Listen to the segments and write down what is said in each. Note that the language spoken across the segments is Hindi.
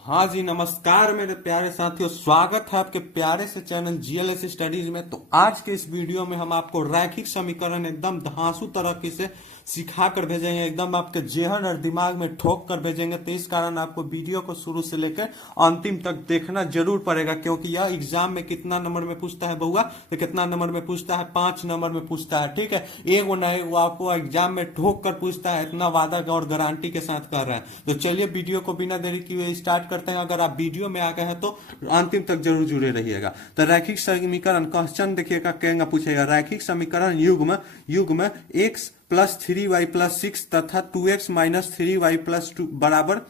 हाँ जी, नमस्कार मेरे प्यारे साथियों। स्वागत है आपके प्यारे से चैनल जीएलएस स्टडीज में। तो आज के इस वीडियो में हम आपको रैखिक समीकरण एकदम धांसू तरीके से सिखा कर भेजेंगे, एकदम आपके जेहन और दिमाग में ठोक कर भेजेंगे। तो इस कारण आपको वीडियो को शुरू से लेकर अंतिम तक देखना जरूर पड़ेगा, क्योंकि यह एग्जाम में कितना नंबर में पूछता है बउआ, तो कितना नंबर में पूछता है, 5 नंबर में पूछता है। ठीक है, एगो ना एगो आपको एग्जाम में ठोक कर पूछता है, इतना वादा और गारंटी के साथ कर रहे हैं। तो चलिए वीडियो को बिना देरी किए स्टार्ट करते हैं। अगर आप वीडियो में आ गए हैं तो अंतिम तक जरूर जुड़े रहिएगा। तो रैखिक समीकरण क्वेश्चन देखिएगा, कहेंगे पूछेगा रैखिक समीकरण युग्म x प्लस 3y+6 तथा 2x माइनस 3y+2 बराबर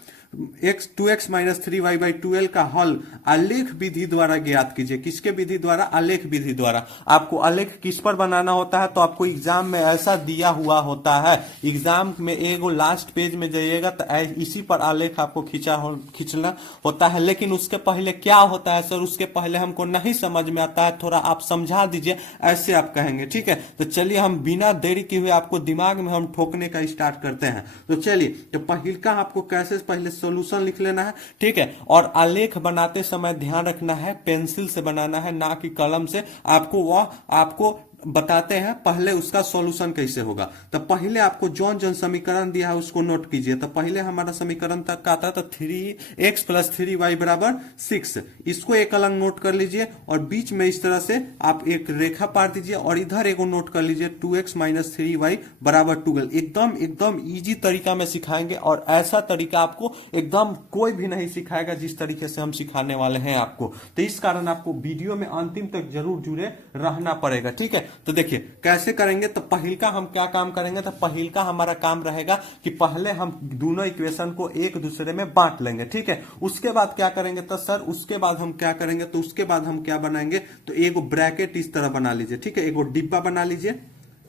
x 2x माइनस 3y/12 का हल आलेख विधि द्वारा ज्ञात कीजिए। किसके विधि द्वारा? आलेख विधि द्वारा। आपको आलेख किस पर बनाना होता है? तो आपको एग्जाम में ऐसा दिया हुआ होता है, एग्जाम में एगो लास्ट पेज में जाइएगा तो इसी पर आलेख आपको खींचना होता है। लेकिन उसके पहले क्या होता है सर, उसके पहले हमको नहीं समझ में आता है, थोड़ा आप समझा दीजिए, ऐसे आप कहेंगे। ठीक है, तो चलिए हम बिना देरी किए हुए आपको दिमाग में हम ठोकने का स्टार्ट करते हैं। तो चलिए, तो पहिलका आपको कैसे पहले सोल्यूशन लिख लेना है। ठीक है, और आलेख बनाते समय ध्यान रखना है पेंसिल से बनाना है, ना कि कलम से। आपको बताते हैं पहले उसका सॉल्यूशन कैसे होगा। तो पहले आपको जौन जौन समीकरण दिया है उसको नोट कीजिए। तो पहले हमारा समीकरण तक का था तो 3x प्लस 3y बराबर 6। इसको एक अलग नोट कर लीजिए और बीच में इस तरह से आप एक रेखा पार दीजिए और इधर एगो नोट कर लीजिए 2x माइनस 3y बराबर 12। एकदम एकदम इजी तरीका में सिखाएंगे, और ऐसा तरीका आपको एकदम कोई भी नहीं सिखाएगा जिस तरीके से हम सिखाने वाले हैं आपको। तो इस कारण आपको वीडियो में अंतिम तक जरूर जुड़े रहना पड़ेगा। ठीक है, तो देखिए कैसे करेंगे। तो पहिलका हम क्या काम करेंगे, तो पहिलका हमारा काम रहेगा कि पहले हम दोनों इक्वेशन को एक दूसरे में बांट लेंगे। ठीक है, उसके बाद क्या करेंगे, तो सर उसके बाद हम क्या करेंगे, तो उसके बाद हम क्या बनाएंगे, तो एगो ब्रैकेट इस तरह बना लीजिए। ठीक है, एगो डिब्बा बना लीजिए,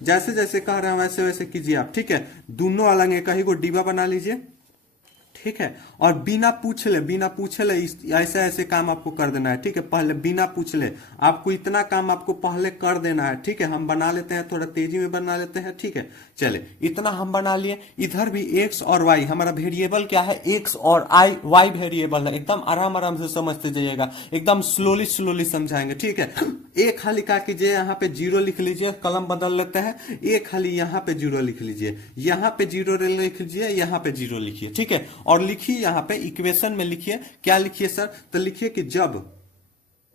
जैसे जैसे कह रहे हैं वैसे वैसे कीजिए आप। ठीक है, दोनों अलग एक ही को डिब्बा बना लीजिए। ठीक है, और बिना पूछे ले ऐसे ऐसे काम आपको कर देना है। ठीक है, पहले बिना पूछ ले आपको इतना काम आपको पहले कर देना है। ठीक है, हम बना लेते हैं, थोड़ा तेजी में बना लेते हैं। ठीक है, चले इतना हम बना लिए। इधर भी x और y हमारा वेरिएबल क्या है, x और y वेरिएबल है। एकदम आराम आराम से समझते जाइएगा, एकदम स्लोली स्लोली समझाएंगे। ठीक है, एक खाली क्या कीजिए, यहाँ पे 0 लिख लीजिए, कलम बदल लेते हैं। एक खाली यहाँ पे 0 लिख लीजिए, यहाँ पे 0 लिख लीजिए, यहाँ पे 0 लिखिए। ठीक है, और लिखिए यहाँ पे इक्वेशन में लिखिए, क्या लिखिए सर, तो लिखिए कि जब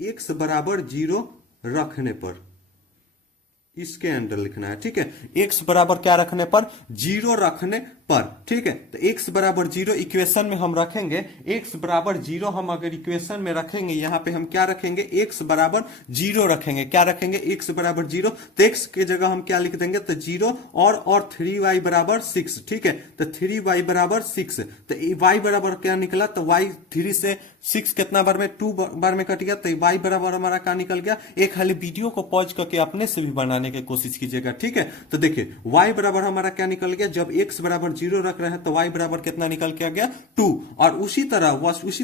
x बराबर 0 रखने पर, इसके अंदर लिखना है। ठीक है, x बराबर क्या रखने पर, 0 रखने पर। ठीक है, तो x बराबर 0 इक्वेशन में हम रखेंगे। x बराबर 0 हम अगर इक्वेशन में रखेंगे, यहां पे हम क्या रखेंगे, x बराबर 0 रखेंगे। क्या रखेंगे, x बराबर 0, तो x के जगह हम क्या लिख देंगे, तो 0 और 3y बराबर 6। ठीक है, तो 3y बराबर 6। तो y बराबर क्या निकला, तो y 3 से 6 कितना बार में, 2 बार में कट गया। तो y बराबर हमारा क्या निकल गया, एक खाली वीडियो को पॉज करके अपने से भी बनाने की कोशिश कीजिएगा। ठीक है, तो देखिए y बराबर हमारा क्या निकल गया, जब x बराबर 0 रख रहे हैं तो y बराबर कितना निकल के आ गया, 2। और उसी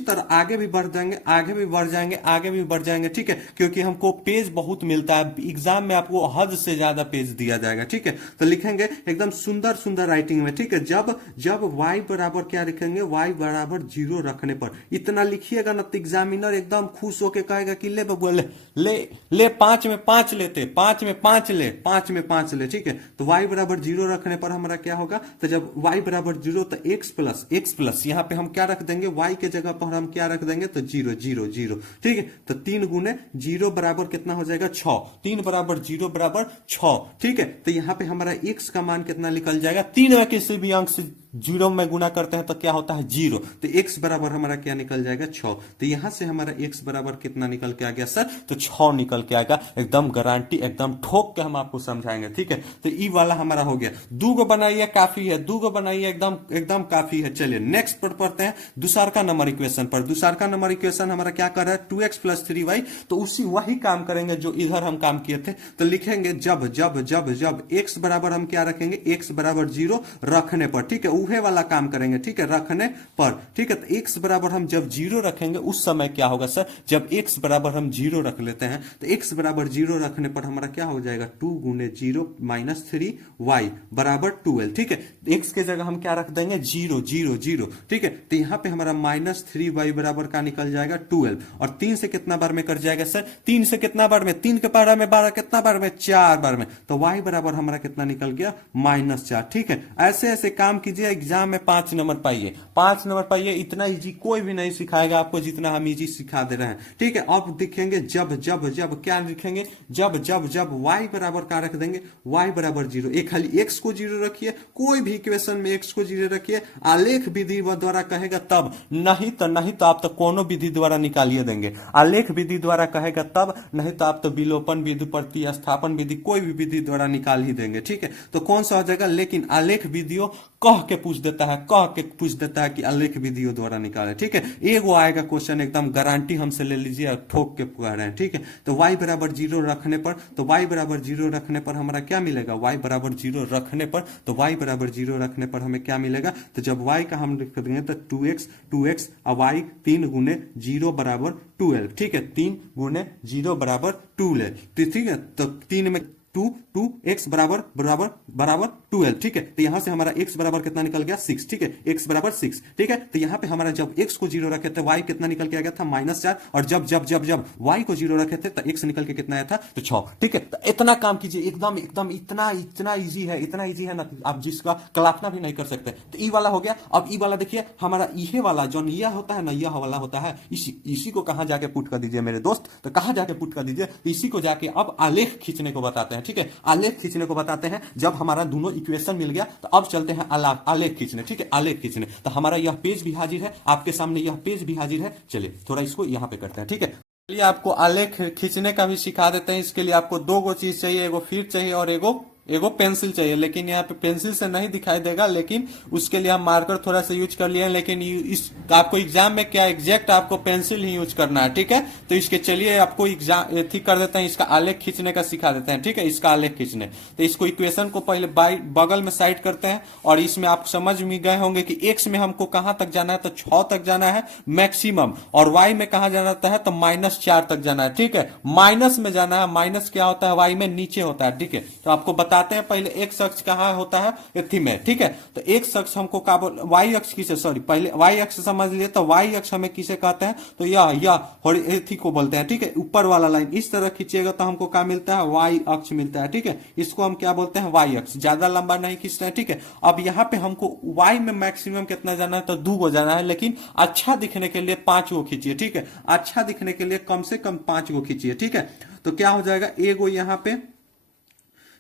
तरह आगे भी बढ़ जाएंगे, आगे भी बढ़ जाएंगे, आगे भी बढ़ जाएंगे। ठीक है, क्योंकि हमको पेज बहुत मिलता है, एग्जाम में आपको हद से ज्यादा पेज दिया जाएगा। ठीक है, तो लिखेंगे एकदम सुंदर सुंदर राइटिंग में। ठीक है, जब y बराबर क्या लिखेंगे, y बराबर 0 रखने पर, इतना लिखिएगा ना तो एग्जामिनर एकदम खुश होकर कहेगा कि ले बबुआ ले 5 में 5 लेते, 5 में 5 ले, 5 में 5 ले। ठीक है, तो y बराबर 0 रखने पर हमारा क्या होगा, तो जब y बराबर 0 तो x प्लस यहाँ पे हम क्या रख देंगे, y के जगह पर हम क्या रख देंगे, तो 0 0 0। ठीक है, तो 3 गुने 0 बराबर कितना हो जाएगा, 6। 3 बराबर 0 बराबर 6। ठीक है, तो यहाँ पे हमारा x का मान कितना निकल जाएगा, 3 में किसी भी अंक से 0 में गुना करते हैं तो क्या होता है, 0। तो x बराबर हमारा क्या निकल जाएगा, 6। तो यहां से हमारा x बराबर कितना निकल के आ गया सर, तो 6 निकल के आएगा। एकदम गारंटी, एकदम ठोक के हम आपको समझाएंगे। ठीक है, तो ई वाला हमारा हो गया। 2 गो बनाइए काफी है, 2 गो बनाइए एकदम एकदम काफी है। चलिए नेक्स्ट पर पढ़ते हैं दूसरा नंबर इक्वेशन पर। दूसरा नंबर इक्वेशन हमारा क्या कर रहा है, 2x प्लस 3y। तो उसी वही काम करेंगे जो इधर हम काम किए थे। तो लिखेंगे जब जब जब जब x बराबर हम क्या रखेंगे, x बराबर 0 रखने पर। ठीक है, उहे वाला काम करेंगे। ठीक है, रखने पर। ठीक है, तो x बराबर हम जब 0 रखेंगे उस समय क्या होगा सर, जब x बराबर हम 0 रख लेते हैं तो x बराबर 0 रखने पर हमारा क्या हो जाएगा, 2 गुने 0 माइनस 3y बराबर 12। ठीक है, x के के जगह हम क्या रख देंगे, 0 0 0, ठीक है। तो यहाँ पे हमारा -3y बराबर का निकल जाएगा 12, और 3 से कितना बार में कट जाएगा सर, 3 से कितना बार में, 3 के पारा में 12, कितना बार में, 4 बार में, तो y बराबर हमारा कितना निकल गया, -4, ठीक है। ऐसे ऐसे काम कीजिए, एग्जाम में 5 नंबर पाइए, 5 नंबर पाइए। इतना इजी कोई भी नहीं सिखाएगा आपको जितना हम इजी सिखा दे रहे हैं, ठीक है। अब दिखेंगे जब जब जब क्या लिखेंगे, जब जब जब y बराबर का रख देंगे, y बराबर 0, एक खाली x को 0 रखिए, कोई भी इक्वेशन में x को 0 रखिए, आलेख विधि द्वारा कहेगा तब, नहीं तो आप तो कोनो विधि द्वारा निकालिए देंगे, आलेख विधि द्वारा कहेगा तब, नहीं तो आप तो विलोपन विधि, प्रतिस्थापन विधि, कोई भी विधि द्वारा निकाल ही देंगे, ठीक है। तो कौन सा हो जाएगा, लेकिन आलेख विधियों कह के पूछ देता है कि आलेख विधियों द्वारा निकाले, ठीक है। एगो आएगा क्वेश्चन, एकदम गारंटी हमसे ले लीजिए, और ठोक के कह रहे हैं, ठीक है। तो y बराबर 0 रखने पर, तो y बराबर 0 रखने पर हमारा क्या मिलेगा, y बराबर 0 रखने पर, तो y बराबर 0 रखने पर हमें क्या मिलेगा, तो जब y का हम लिख देंगे तो 2x और y 3 गुने 0 बराबर 12, ठीक है। 3 गुने 0 बराबर 12, ठीक है। तो 3 में 2x बराबर बराबर बराबर 12, ठीक है। तो यहां से हमारा x बराबर कितना निकल गया, 6, ठीक है, x बराबर 6, ठीक है। तो यहां पे हमारा जब x को 0 रखे थे, y कितना निकल के आ गया था, -4, और जब जब जब जब y को 0 रखे थे तो x निकल के कितना आया था, तो 6, ठीक है। तो इतना काम कीजिए, एकदम एकदम इतना इतना इजी है, इतना इजी है ना, आप जिसका कल्पना भी नहीं कर सकते। तो ई वाला हो गया। अब ई वाला देखिए, हमारा ये वाला जो यह होता है ना, यह वाला होता है, इसी को कहां जाके पुट कर दीजिए मेरे दोस्त, तो कहां जाके पुट कर दीजिए, इसी को जाके अब आलेख खींचने को बताते हैं, ठीक है। आलेख खींचने को बताते हैं, जब हमारा दोनों इक्वेशन मिल गया तो अब चलते हैं आलेख खींचने, ठीक है, आलेख खींचने। तो हमारा यह पेज भी हाजिर है आपके सामने, यह पेज भी हाजिर है। चलिए थोड़ा इसको यहां पे करते हैं, ठीक है। चलिए आपको आलेख खींचने का भी सिखा देते हैं। इसके लिए आपको 2 चीज चाहिए, एगो फीड चाहिए और एगो पेंसिल चाहिए, लेकिन यहाँ पे पेंसिल से नहीं दिखाई देगा, लेकिन उसके लिए हम मार्कर थोड़ा सा यूज कर लिए हैं, लेकिन इस आपको एग्जाम में क्या एग्जैक्ट आपको पेंसिल ही यूज करना है, ठीक है। तो इसके चलिए आपको एग्जाम ठीक कर देते हैं, इसका आलेख खींचने का सिखा देते हैं, ठीक है। इसका आलेख खींचने, तो इसको इक्वेशन को पहले बगल में साइड करते हैं, और इसमें आप समझ में गए होंगे कि x में हमको कहां तक जाना है, तो 6 तक जाना है मैक्सिमम, और y में कहां जाना है तो -4 तक जाना है, ठीक है। माइनस में जाना है, माइनस क्या होता है, y में नीचे होता है, ठीक है। तो आपको बताते हैं पहले x अक्ष कहां होता है, एथी में, ठीक है। तो x अक्ष हमको क्या बोल, y अक्ष किसे, सॉरी पहले y अक्ष समझ लिए, तो y अक्ष हमें किसे कहते हैं, तो यह एथी को बोलते हैं, ठीक है। ऊपर वाला लाइन इस तरह खींचिएगा तो हमको क्या मिलता है, y अक्ष मिलता है, ठीक है। इसको हम क्या बोलते हैं, y अक्ष, ज्यादा लंबा नहीं खींचते हैं, ठीक है। अब यहाँ पे हमको y में मैक्सिमम कितना जाना है, तो 2 गो जाना है, लेकिन अच्छा दिखने के लिए 5 गो खींचिए, ठीक है। अच्छा दिखने के लिए कम से कम 5 गो खींचिए, ठीक है। तो क्या हो जाएगा, एगो यहाँ पे,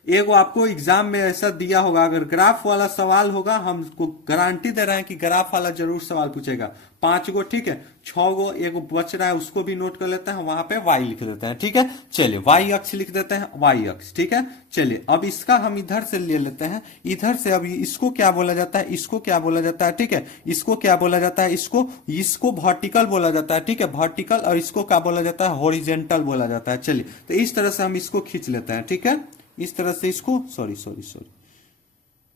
एगो आपको एग्जाम में ऐसा दिया होगा, अगर ग्राफ वाला सवाल होगा, हमको गारंटी दे रहे हैं कि ग्राफ वाला जरूर सवाल पूछेगा, 5 गो, ठीक है। 6 गो एगो बच रहा है, उसको भी नोट कर लेते हैं, वहां पे y लिख देते हैं, ठीक है। चलिए y अक्ष लिख देते हैं, y अक्ष, ठीक है। चलिए अब इसका हम इधर से ले लेते हैं, इधर से अभी इसको क्या बोला जाता है, इसको क्या बोला जाता है, ठीक है। इसको क्या बोला जाता है, इसको वर्टिकल बोला जाता है, ठीक है, वर्टिकल, और इसको क्या बोला जाता है, हॉरिजेंटल बोला जाता है। चलिए तो इस तरह से हम इसको खींच लेते हैं, ठीक है, इस तरह से इसको, सॉरी,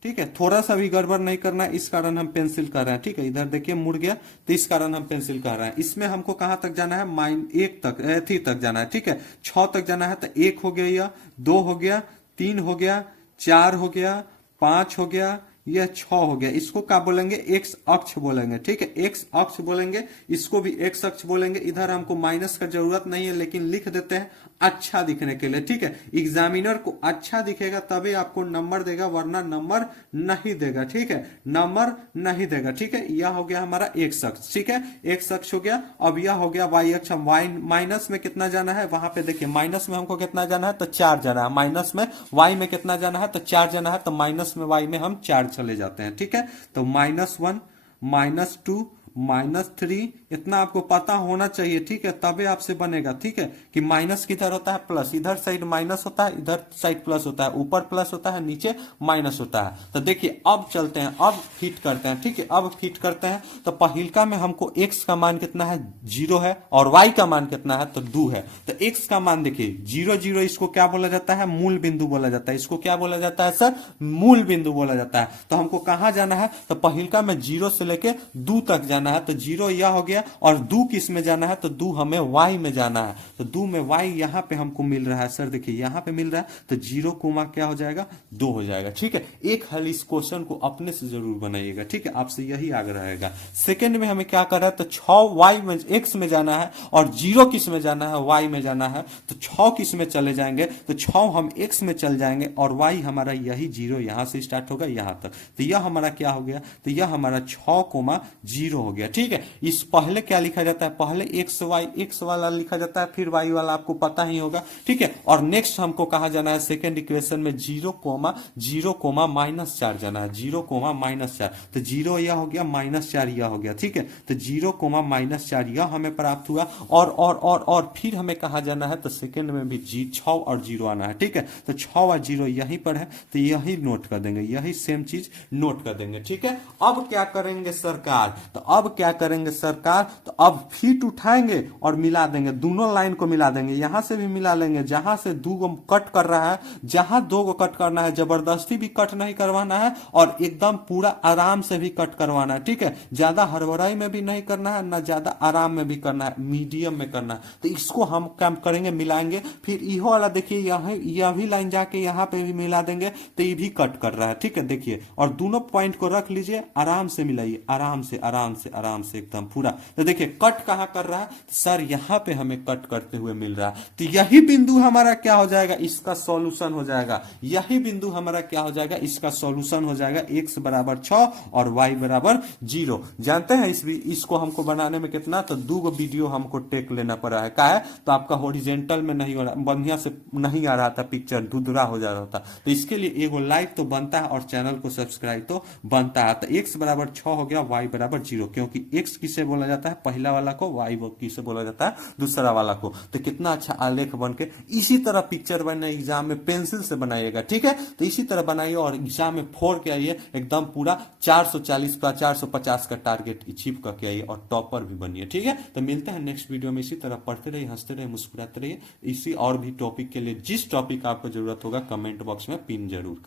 ठीक है। थोड़ा सा भी गड़बड़ नहीं करना है, इस कारण हम पेंसिल कर रहे हैं, ठीक है। इधर देखिए मुड़ गया, तो इस कारण हम पेंसिल कर रहे हैं। इसमें हमको कहां तक जाना है, -1 तक, थी तक जाना है, ठीक है। 6 तक जाना है, तो 1 हो गया, यह 2 हो गया, 3 हो गया, 4 हो गया, 5 हो गया, यह 6 हो गया। इसको क्या बोलेंगे, x अक्ष बोलेंगे, ठीक है, x अक्ष बोलेंगे, इसको भी x अक्ष बोलेंगे। इधर हमको माइनस का जरूरत नहीं है, लेकिन लिख देते हैं अच्छा दिखने के लिए, ठीक है। एग्जामिनर को अच्छा दिखेगा तभी आपको नंबर देगा, वरना नंबर नहीं देगा, ठीक है, नंबर नहीं देगा, ठीक है। यह हो गया हमारा x अक्ष, ठीक है, x अक्ष हो गया। अब यह हो गया y अक्ष, हम y माइनस में कितना जाना है, वहां पे देखिए माइनस में हमको कितना जाना है, तो 4 जाना है, माइनस में y में कितना जाना है, तो 4 जाना है, तो माइनस में y में हम 4 चले जाते हैं, ठीक है। तो -1, -2, -3, इतना आपको पता होना चाहिए, ठीक है, तबे आपसे बनेगा, ठीक है। कि माइनस किधर होता है, प्लस, इधर साइड माइनस होता है, इधर साइड प्लस होता है, ऊपर प्लस होता है, नीचे माइनस होता है। तो देखिए अब चलते हैं, अब फिट करते हैं, ठीक है। अब फिट करते हैं, तो पहिलका में हमको x का मान कितना है, 0 है, और y का मान कितना है, तो 2 है। तो x का मान देखिए 0 0, इसको क्या बोला जाता है, मूल बिंदु बोला जाता है। इसको क्या बोला जाता है सर, मूल बिंदु बोला जाता है। तो हमको कहां जाना है, तो पहिलका में 0 से लेके 2 तक जाना जाना है तो 0 यह हो गया, और 2 किस में जाना है तो 2 हमें y में जाना है, तो 2 में y यहाँ पे हमको मिल रहा है सर, देखिए यहाँ पे मिल रहा है, तो 0 कोमा क्या हो जाएगा 2 हो जाएगा। ठीक है, एक हल इस क्वेश्चन को अपने से जरूर बनाइएगा। ठीक है, आपसे यही आग्रह रहेगा। सेकंड में हमें क्या कर रहा है, तो 6 y में x में जाना है और 0 किस में जाना है y में जाना है, तो 6 किस में चले जाएंगे, तो 6 हम x में चल जाएंगे और y हमारा यही 0 यहां से स्टार्ट होगा यहां तक, तो यह हमारा क्या हो गया, तो यह हमारा 6,0 हो गया। ठीक है, इस पहले क्या लिखा जाता है, पहले x वाला लिखा जाता है, फिर y वाला आपको पता ही होगा। ठीक है, और नेक्स्ट हमको कहा जाना है सेकंड इक्वेशन में 0,0,-4 जाना है, 0,-4, तो 0 यह हो गया, -4 यह हो गया। ठीक है, तो 0,-4 यह हमें प्राप्त हुआ, और फिर हमें कहा जाना है तो सेकंड में भी 6 और 0 आना है। ठीक है, तो 6 और 0 यहीं पर है, तो यही नोट कर देंगे, यही सेम चीज नोट कर देंगे। ठीक है, अब क्या करेंगे सरकार, तो अब क्या करेंगे सरकार, तो अब फीट उठाएंगे और मिला देंगे, दोनों लाइन को मिला देंगे, यहां से भी मिला लेंगे, जहां से 2 को कट कर रहा है, जहां 2 को कट करना है, जबरदस्ती भी कट नहीं करवाना है और एकदम पूरा आराम से भी कट करवाना है। ठीक है, ज्यादा हड़बड़ाई में भी नहीं करना है, ना ज्यादा आराम में भी करना है, मीडियम में करना है। तो इसको हम काम करेंगे, मिलाएंगे, फिर इहो वाला देखिए यह भी लाइन जाके यहाँ पे भी मिला देंगे, तो ये भी कट कर रहा है। ठीक है, देखिए, और दोनों पॉइंट को रख लीजिए, आराम से मिलाइए, आराम से आराम से आराम से एकदम पूरा। तो देखिए कट कहाँ कर रहा है, सर यहाँ पे हमें कट करते हुए मिल रहा है, तो यही बिंदु हमारा क्या हो जाएगा, इसका सॉल्यूशन हो जाएगा, यही बिंदु हमारा क्या हो जाएगा, इसका सॉल्यूशन हो जाएगा, x बराबर 6 और y बराबर 0। जानते हैं इसको हमको बनाने में कितना, तो 2 वीडियो हमको टेक लेना पड़ा है, क्या है, तो आपका हॉरिजेंटल में नहीं हो रहा, बढ़िया से नहीं आ रहा था, पिक्चर धुधरा हो जा रहा था, तो इसके लिए एगो लाइक तो बनता है और चैनल को सब्सक्राइब तो बनता है। तो x बराबर 6 हो गया, y बराबर 0, क्योंकि x किसे बोला जाता है, पहला वाला को, y किसे बोला जाता है, दूसरा वाला को। तो कितना अच्छा आलेख बन के इसी तरह पिक्चर बनने एग्जाम में पेंसिल से बनाइएगा। ठीक है, तो इसी तरह बनाइए और एग्जाम में 4 के आइए, एकदम पूरा 440 का 450 का टारगेट अचीव करके आइए और टॉपर भी बनिए। ठीक है, तो मिलते हैं नेक्स्ट वीडियो में, इसी तरह पढ़ते रहिए, हंसते रहिए, मुस्कुराते रहिए। इसी और भी टॉपिक के लिए जिस टॉपिक आपको जरूरत होगा कमेंट बॉक्स में पिन जरूर